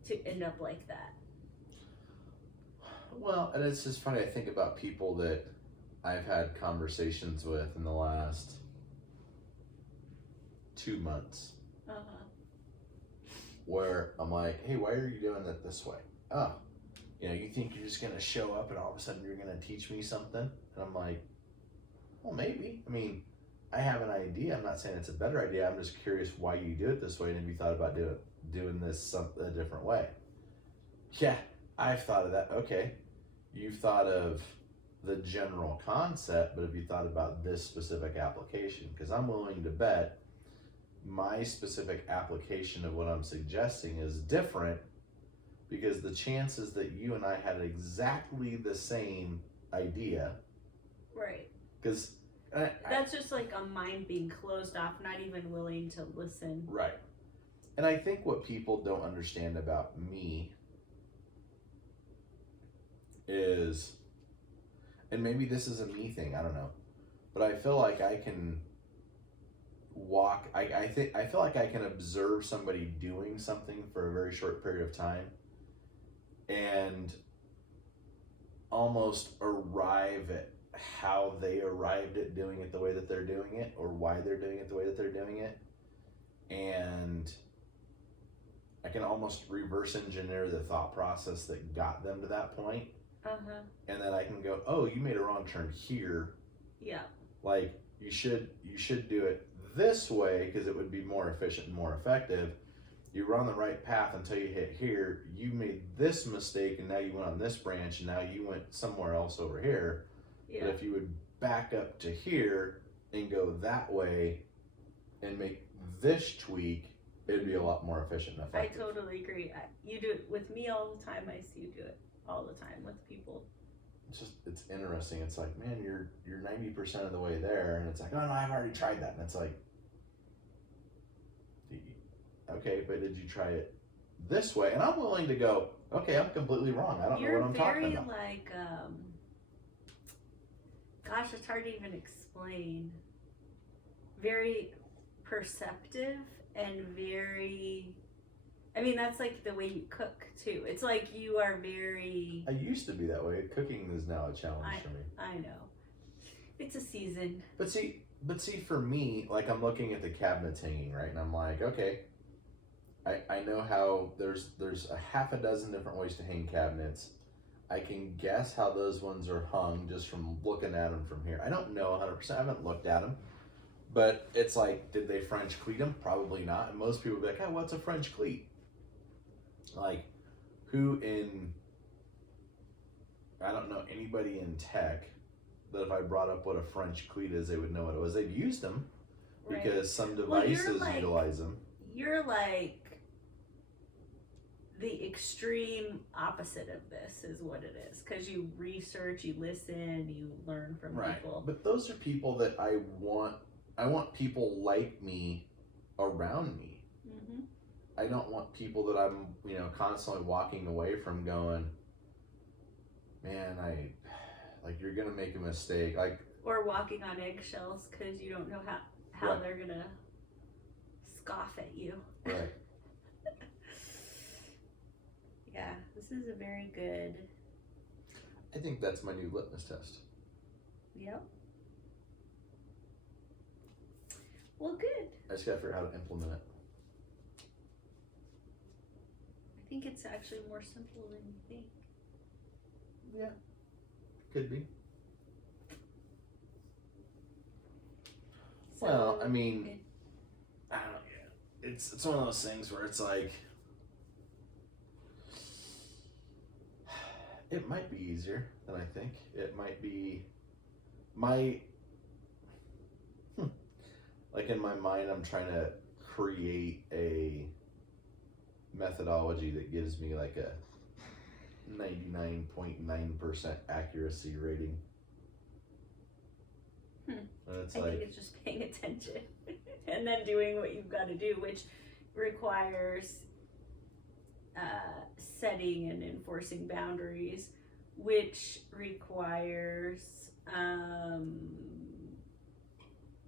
to end up like that? Well, and it's just funny. I think about people that I've had conversations with in the last 2 months, Uh-huh. where I'm like, hey, why are you doing it this way? Oh, you know, you think you're just gonna show up and all of a sudden you're gonna teach me something? And I'm like, well, maybe. I mean, I have an idea. I'm not saying it's a better idea. I'm just curious why you do it this way, and have you thought about doing this a different way? Yeah, I've thought of that. Okay, you've thought of the general concept, but have you thought about this specific application? Because I'm willing to bet my specific application of what I'm suggesting is different, because the chances that you and I had exactly the same idea, Right. because That's just like a mind being closed off, not even willing to listen. right. And I think what people don't understand about me is, and maybe this is a me thing, I don't know, but I feel like I can I feel like I can observe somebody doing something for a very short period of time and almost arrive at how they arrived at doing it the way that they're doing it, or why they're doing it the way that they're doing it. And I can almost reverse engineer the thought process that got them to that point. And then I can go, oh, you made a wrong turn here. Yeah. Like, you should do it this way because it would be more efficient and more effective. You were on the right path until you hit here. You made this mistake and now you went on this branch and now you went somewhere else over here. Yeah. But if you would back up to here and go that way and make this tweak, it'd be a lot more efficient and effective. I totally agree. You do it with me all the time. I see you do it all the time with people. It's interesting. It's like, man, you're 90% of the way there, and it's like, oh no, I've already tried that. And it's like, okay, but did you try it this way? And I'm willing to go, okay, I'm completely wrong. I don't know what I'm talking about. You're very like, gosh, it's hard to even explain. Very perceptive and very, I mean, that's like the way you cook too. It's like you are very. I used to be that way. Cooking is now a challenge for me. I know. It's a season. But see, for me, like, I'm looking at the cabinets hanging, right? And I'm like, okay, I know how there's a half a dozen different ways to hang cabinets. I can guess how those ones are hung just from looking at them from here. I don't know 100%. I haven't looked at them. But it's like, did they French cleat them? Probably not. And most people would be like, oh, what's a French cleat? Like, I don't know anybody in tech that if I brought up what a French cleat is, they would know what it was. They've used them because some devices utilize them. You're like the extreme opposite of this is what it is. Because you research, you listen, you learn from people. But those are people that I want people like me around me. Mm-hmm. I don't want people that I'm, constantly walking away from going, man, you're going to make a mistake. Or walking on eggshells because you don't know how they're going to scoff at you. Right. Yeah, this is a very good. I think that's my new litmus test. Yep. Well, good. I just gotta figure out how to implement it. I think it's actually more simple than you think. Yeah, could be. So, well, I mean, I don't know. It's one of those things where it's like, it might be easier than I think. It might be like in my mind, I'm trying to create a methodology that gives me like a 99.9% accuracy rating. And it's I think it's just paying attention and then doing what you've got to do, which requires setting and enforcing boundaries, which requires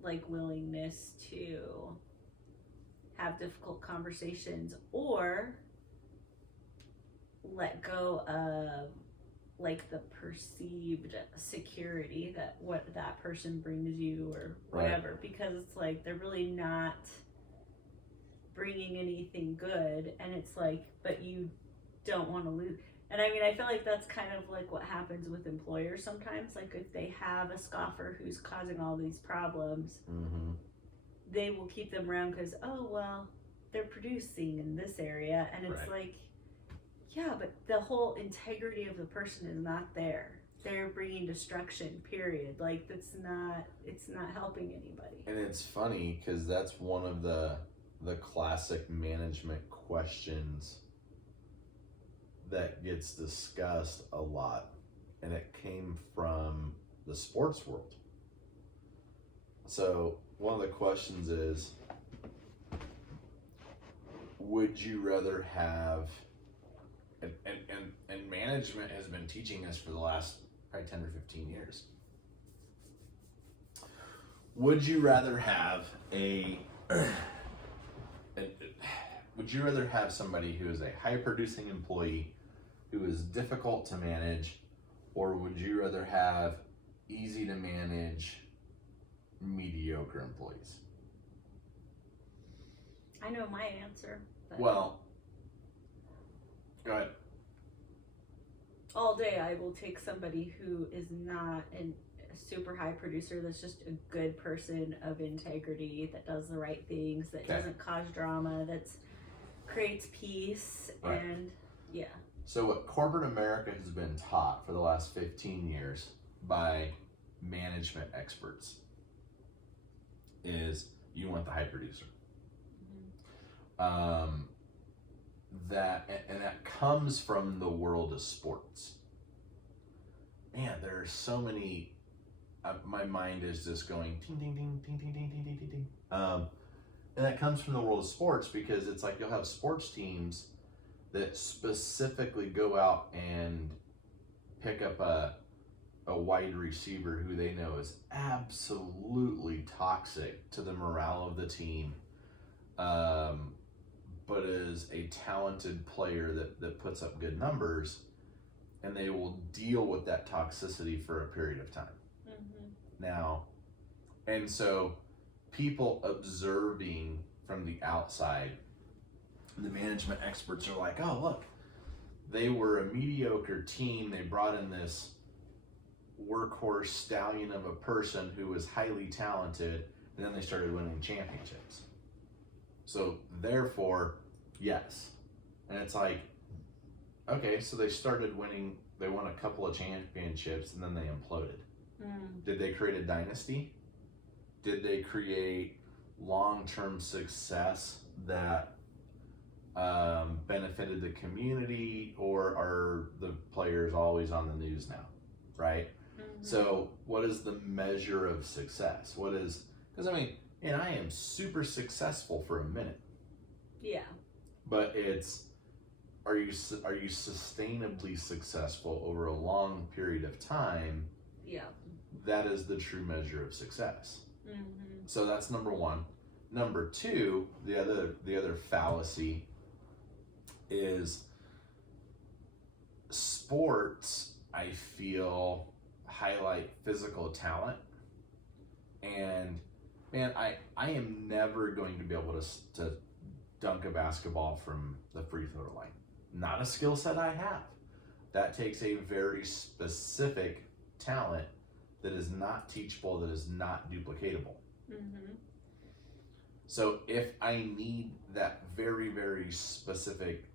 like willingness to have difficult conversations or let go of like the perceived security that what that person brings you or whatever, because it's like they're really not bringing anything good, and it's like, but you don't want to lose. And I mean, I feel like that's kind of like what happens with employers sometimes. Like if they have a scoffer who's causing all these problems, Mm-hmm. they will keep them around because, oh, well, they're producing in this area. And it's Right. like, yeah, but the whole integrity of the person is not there. They're bringing destruction, period. Like, it's not helping anybody. And it's funny because that's one of the classic management questions that gets discussed a lot, and it came from the sports world. So one of the questions is, would you rather have, and management has been teaching us for the last probably 10 or 15 years, would you rather have would you rather have somebody who is a high producing employee who is difficult to manage, or would you rather have easy to manage mediocre employees? I know my answer. But Well, go ahead. all day I will take somebody who is not a super high producer, that's just a good person of integrity, that does the right things, that Okay. doesn't cause drama, that creates peace. Right. And yeah. So what corporate America has been taught for the last 15 years by management experts is you want the high producer. That comes from the world of sports. Man, there are so many. My mind is just going ding ding ding ding ding ding ding ding ding ding. And that comes from the world of sports because it's like you'll have sports teams that specifically go out and pick up a wide receiver who they know is absolutely toxic to the morale of the team, but is a talented player that puts up good numbers, and they will deal with that toxicity for a period of time. Now, and so people observing from the outside, the management experts are like, oh, look, they were a mediocre team. They brought in this workhorse stallion of a person who was highly talented, and then they started winning championships. So therefore, yes. And it's like, okay, so they started winning, they won a couple of championships, and then they imploded. Did they create a dynasty? Did they create long-term success that benefited the community, or are the players always on the news now, right? So what is the measure of success? What is, because I mean, and I am super successful for a minute. Yeah. But it's, are you sustainably successful over a long period of time? Yeah. That is the true measure of success. So that's number one. Number two, the other fallacy is sports, I feel, highlight physical talent. And man, I am never going to be able to dunk a basketball from the free throw line. Not a skill set I have. That takes a very specific talent that is not teachable, that is not duplicatable. So if I need that very, very specific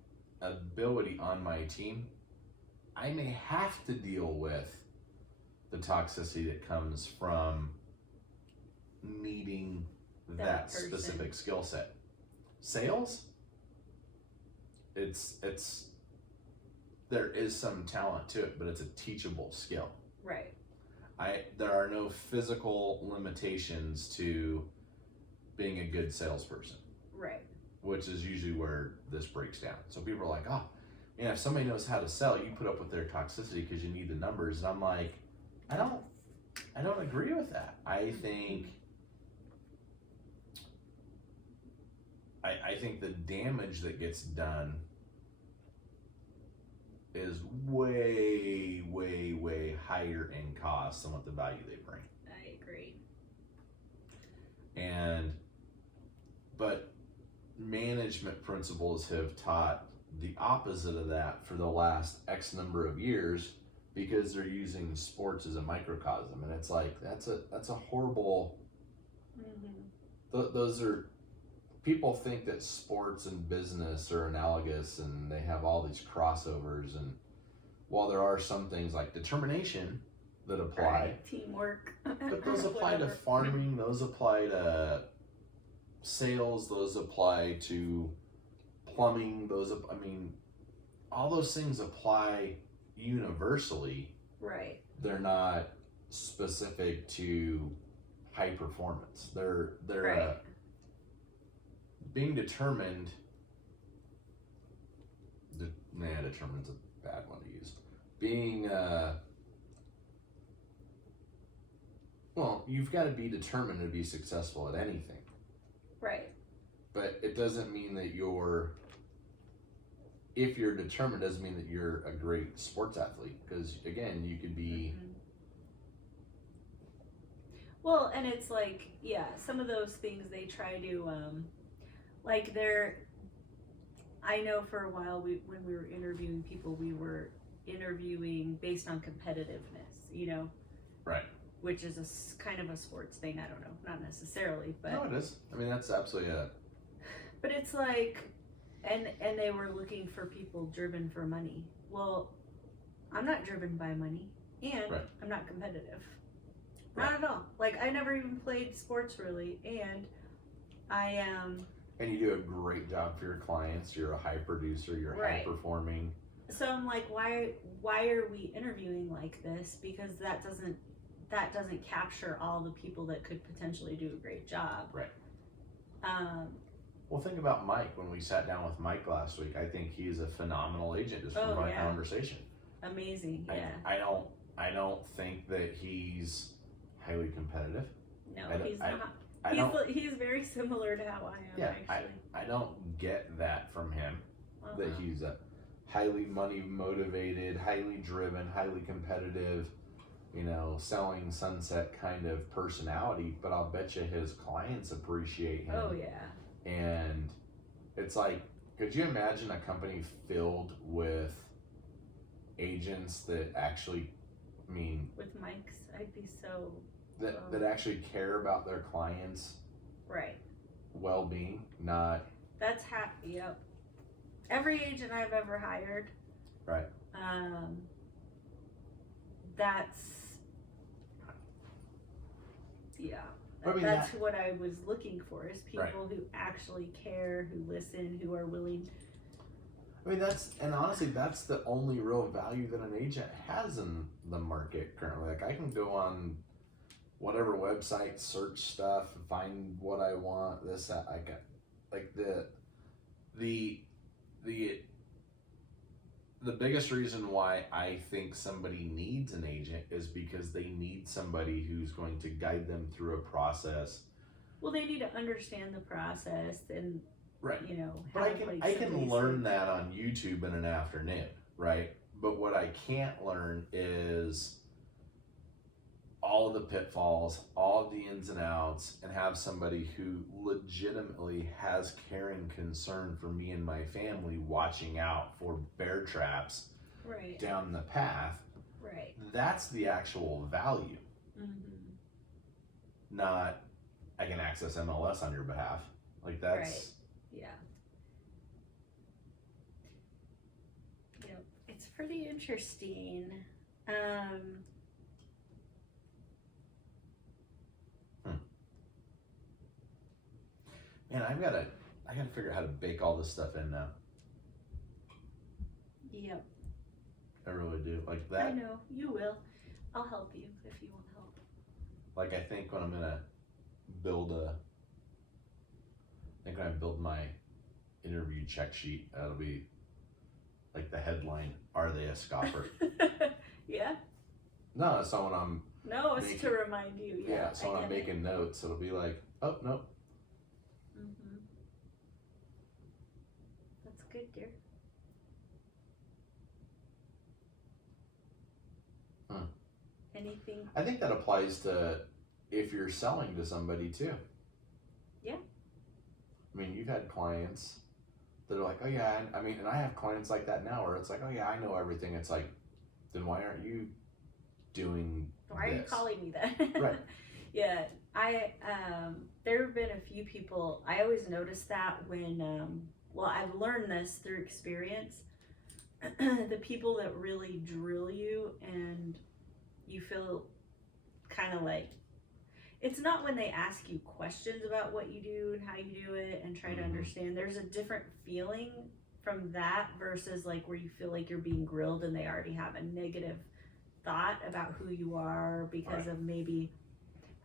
ability on my team, I may have to deal with the toxicity that comes from needing that specific skill set. Sales, it's there is some talent to it, but it's a teachable skill. Right. There are no physical limitations to being a good salesperson. Right. Which is usually where this breaks down. So people are like, oh, man, if somebody knows how to sell, you put up with their toxicity because you need the numbers. And I'm like, I don't agree with that. I think the damage that gets done is way, way, way higher in cost than what the value they bring. I agree. But management principles have taught the opposite of that for the last X number of years because they're using sports as a microcosm, and it's like that's a horrible. Those are, people think that sports and business are analogous and they have all these crossovers, and while there are some things like determination that apply, right. Teamwork, but those apply to farming, those apply to sales, those apply to plumbing, all those things apply universally. Right. They're not specific to high performance. They're right. Being determined. Determined's a bad one to use. Being you've got to be determined to be successful at anything. Right. But it doesn't mean that if you're determined, doesn't mean that you're a great sports athlete. Because again, you could be. Well, and it's like, yeah, some of those things they try to, I know for a while when we were interviewing people, we were interviewing based on competitiveness, Right. Which is kind of a sports thing. I don't know, not necessarily, but. No, it is. That's absolutely it. But it's like, and they were looking for people driven for money. Well, I'm not driven by money, and right. I'm not competitive. Right. Not at all. I never even played sports really, and I am. And you do a great job for your clients. You're a high producer. You're right. high performing. So I'm like, why are we interviewing like this? Because that doesn't capture all the people that could potentially do a great job. Right. Well, think about Mike. When we sat down with Mike last week, I think he's a phenomenal agent just from our conversation. Amazing. Yeah. I don't think that he's highly competitive. No, he's not. He's very similar to how I am. Yeah, actually. I don't get that from him. That he's a highly money motivated, highly driven, highly competitive, selling sunset kind of personality. But I'll bet you his clients appreciate him. Oh yeah. And it's like, could you imagine a company filled with agents that actually, with Mike's, I'd be so. That actually care about their clients' right well-being, not. That's yep. Every agent I've ever hired. Right. That's. Yeah. That's what I was looking for, is people who actually care, who listen, who are willing. Honestly, that's the only real value that an agent has in the market currently. I can go on whatever website, search stuff, find what I want, this, that, the biggest reason why I think somebody needs an agent is because they need somebody who's going to guide them through a process. Well, they need to understand the process and, right. But I can learn that on YouTube in an afternoon, right? But what I can't learn is all of the pitfalls, all of the ins and outs, and have somebody who legitimately has caring concern for me and my family, watching out for bear traps down the path. Right. That's the actual value. Not, I can access MLS on your behalf. That's. Right. Yeah. Yep. It's pretty interesting. Man, I gotta figure out how to bake all this stuff in now. Yep. I really do. Like that. I know, you will. I'll help you if you want help. I think when I'm gonna build when I build my interview check sheet, that'll be like the headline, "Are they a scoffer?" Yeah. No, it's not when I'm. No, it's to remind you. Yeah. So when I'm making notes, it'll be like, "Oh no." That's good, dear. Anything? I think that applies to if you're selling to somebody too. Yeah. You've had clients they're like, oh yeah, I mean, and I have clients like that now where it's like, oh yeah, I know everything. It's like, then why aren't you doing Why are you this? calling me that? Right. Yeah, there have been a few people, I always notice that when, well, I've learned this through experience. The people that really drill you and you feel kind of like, it's not when they ask you questions about what you do and how you do it and try to understand. There's a different feeling from that versus like where you feel like you're being grilled and they already have a negative thought about who you are because of maybe,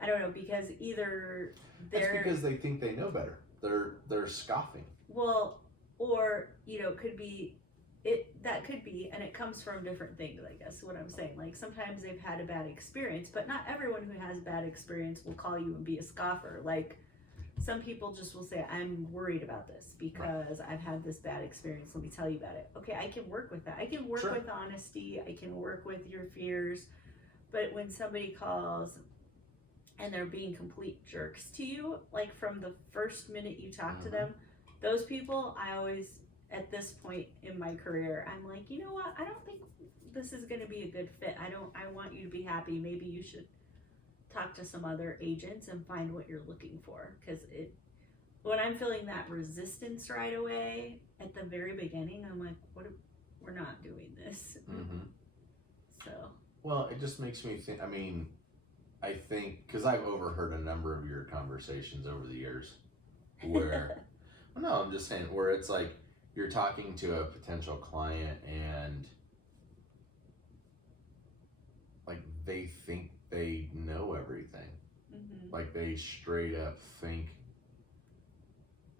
I don't know, because either That's because they think they know better. They're scoffing. Well, or could be that could be, and it comes from different things, I guess what I'm saying. Like sometimes they've had a bad experience, but not everyone who has bad experience will call you and be a scoffer. Like some people just will say, I'm worried about this because I've had this bad experience. Let me tell you about it. Okay, I can work with that. I can work with honesty. I can work with your fears. But when somebody calls and they're being complete jerks to you, like from the first minute you talk to them, those people, I always, at this point in my career, I'm like, you know what? I don't think this is going to be a good fit. I want you to be happy. Maybe you should talk to some other agents and find what you're looking for. Because when I'm feeling that resistance right away at the very beginning, I'm like, we're not doing this. So. Well, it just makes me think, I think, because I've overheard a number of your conversations over the years where, well, no, I'm just saying, where it's like, you're talking to a potential client and like they think they know everything. Like they straight up think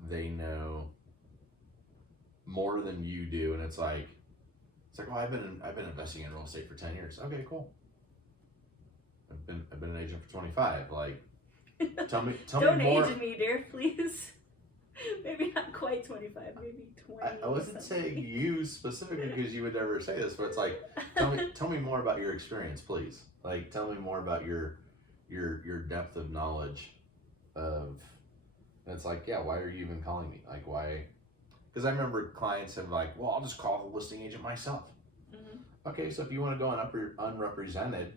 they know more than you do, and it's like, well, I've been investing in real estate for 10 years. Okay, cool. I've been an agent for 25. Like, tell me Don't more. Don't age me, dear, please. Maybe not quite 25, maybe 20. I wasn't saying you specifically because you would never say this, but it's like, tell me more about your experience, please. Like, tell me more about your depth of knowledge of. And it's like, yeah, why are you even calling me? Like, why? Because I remember clients have like, well, I'll just call the listing agent myself. Okay, so if you want to go unrepresented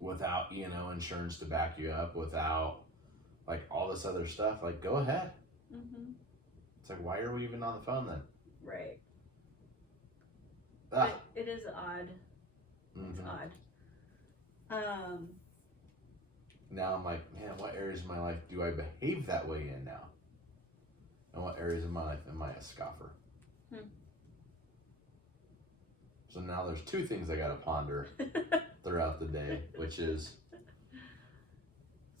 without insurance to back you up, without like all this other stuff, like go ahead. It's like, why are we even on the phone then? Right. It is odd. It's odd. Now I'm like, man, what areas of my life do I behave that way in now? And what areas of my life am I a scoffer? So now there's two things I gotta ponder throughout the day, which is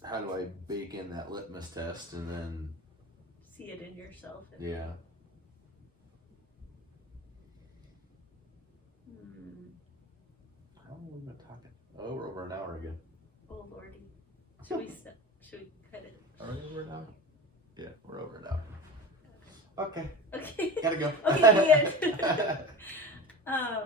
how do I bake in that litmus test and then see it in yourself. Yeah. How long have we been talking? Oh, we're over an hour again. Oh lordy. Should we cut it? Are we over an hour? Yeah, we're over an hour. Okay. Okay. Gotta go. Okay, the end.